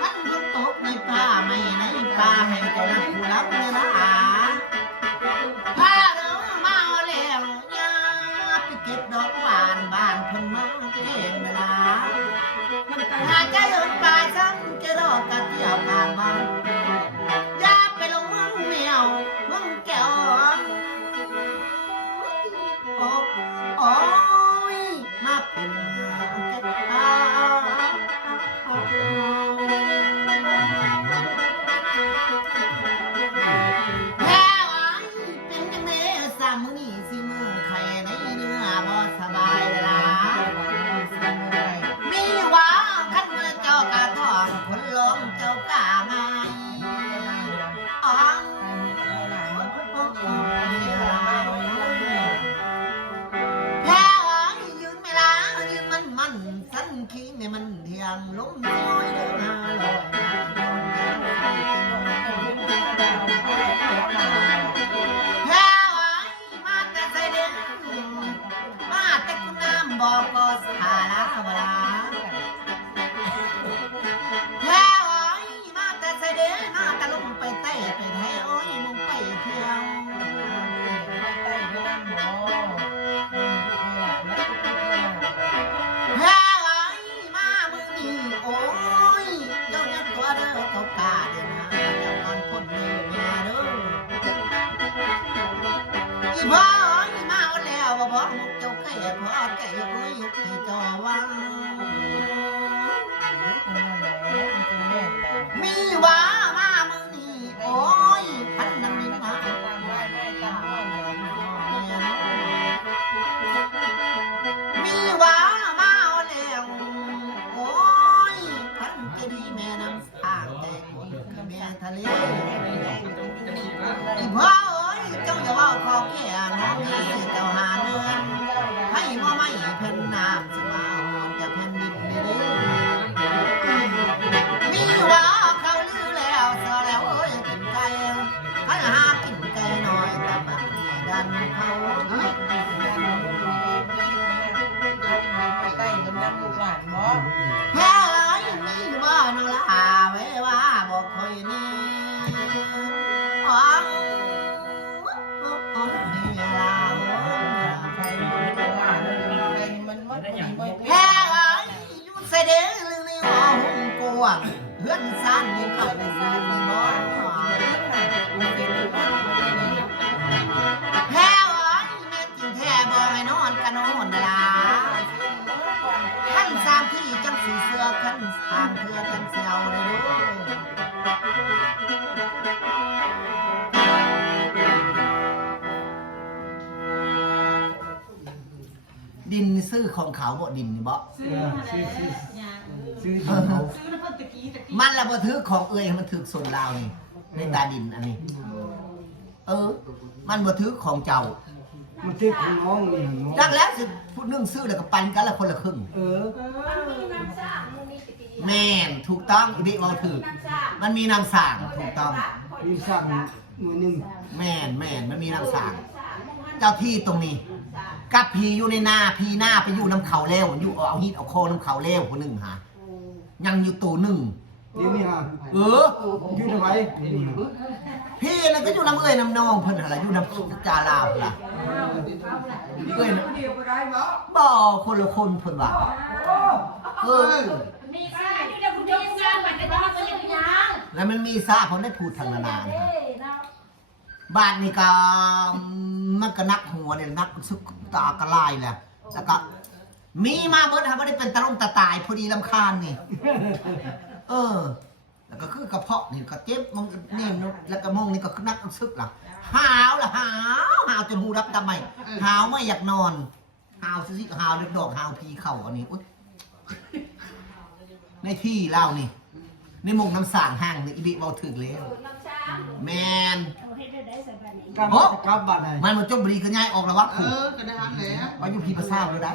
พันฝนตกในป่าไม่ในป่าให้เจ้านักผู้รับเนื้อหาพาเรามาแล้วยาไปเก็บดอกหวานบ้านเพิ่นมาเก่งเวลาหาใจเอินป่าซ้ำจะรอกันเที่ยวกลางบ้านอย่าไปลงมึงเหนียวมึงแก้วโอ้ยมาเป็นเก็บตาแพ้ไว้เป็นจังเนสามมื้อนี้สิมือไข่ในเนื้อบ่สบายเลยล่ะมีว่าคันมือเจ้ากะท้องคนล้มเจ้ากะไงอ๋อสันขี้เนี่ยมันเทียงล้มน้อยเดินหาลอยแพ้ไว้มาแต่ใส่เด่นมาแต่คุณน้ำบอกก็สาลาเวลาแพ้ไว้มาแต่ใส่เด่นมาแต่ลงไปเตะไปไทยโอ้ยมึงไปเที่ยวแพ้โอ้ยเจ้าเนี่ยตัวเด้อตบตาเด้อนะเจ้าก่อนคนเด้อแม่เด้ออีพ่ออีมาแล้วบ่บอกมุกเจ้าแก่พ่อแก่โอ้ยยกให้เจ้าว่ามีว่ามามื้อนี้โอ้ยพันนั้นนี่มามีว่ามาแล้วโอ้ยพันจะดีแม่น้ำอ่างแต่คนคือแม่ทะเลอีพ่อเอ้ยเจ้าอย่าว่าขอแก่น้องนี่เจ้าหาเงินให้พ่อไม่เพิ่นน้ำสมาหอนจะเพิ่นดิบไม่ได้มีว่าเขาลือแล้วเสือแล้วเอ้ยกินไก่ให้หากินไก่หน่อยแต่บางทีดันเขาแพ้ไอ้มีว่านลาไว้ว่าบอกคอยนี่อ๋อนี่ลาแพ้ไอ้ยุ่งเสด็จลืมในหัวหุ่นกวงเพื่อนสั้นยิ่งเข้าไปซื้อในบ่อนแพ้ไอ้แม่กินแท้บ่ให้นอนกันนอนลาขั้นสามที่จังสีเสือขั้นสามเพื่อกันเสียวเลยดินซื้อของเขาบ่ดินนี่บ่ซื้อมันละบ่ถือของเอ้ยมันถือส่วนลาวนี่ในตาดินอันนี้มันบ่ถือของเจ้ามันซื้อของน้องนี่น้องจักแล้วสิพูดนึ่งซื้อแล้วก็ปันกันละคนละครึ่งแม่นถูกต้องอีบิเว้าถือมันมีน้ำสางถูกต้องมีสั่งมือนึงแม่นมันมีน้ำสางเจ้าที่ตรงนี้กับพีอยู่ในนาพีหน้าไปอยู่น้ำเขาแล้วอยู่เอาหินเอาโคน้ำเขาแล้วคนหนึ่งหายังอยู่ตัวหนึ่งเดี๋ยวนี้ฮะอยู่ทำไมพี่นั่นก็อยู่น้ำเอ้ยน้ำนองเพิ่นอะไรอยู่น้ำจาลาวล่ะเอ้ยบ่คนละคนเพิ่นว่ามีซ่าอยู่เดี๋ยวคุณเดียวซ่ามันจะต้องมาอย่างยังแล้วมันมีซ่าเขาได้พูดทางนานบ้านนี่ก็มันก็นักหัวเนี่ยนักซึกตากระลายแหละแล้วก็มีมาเบิดฮะไม่ได้เป็นตะลุ่มตะตายพอดีลำคาญนี่แล้วก็คือกระเพาะนี่ก็เจ็บมองนี่แล้วก็มองนี่ก็นักซึกล่ะหาวล่ะหาวจนหูรับทำไมหาวไม่อยากนอนหาวซิหาวดอกหาวพีเข่าอันนี้ในที่เล่านี่ในมงน้ำสางห่างนี่อีบิเบาถึงเลยแมนกลับบ้านไหนมันจบบรีก็ง่ายออกแล้ววะก็ได้ฮักแล้วไปอยู่พีภาษาเลยได้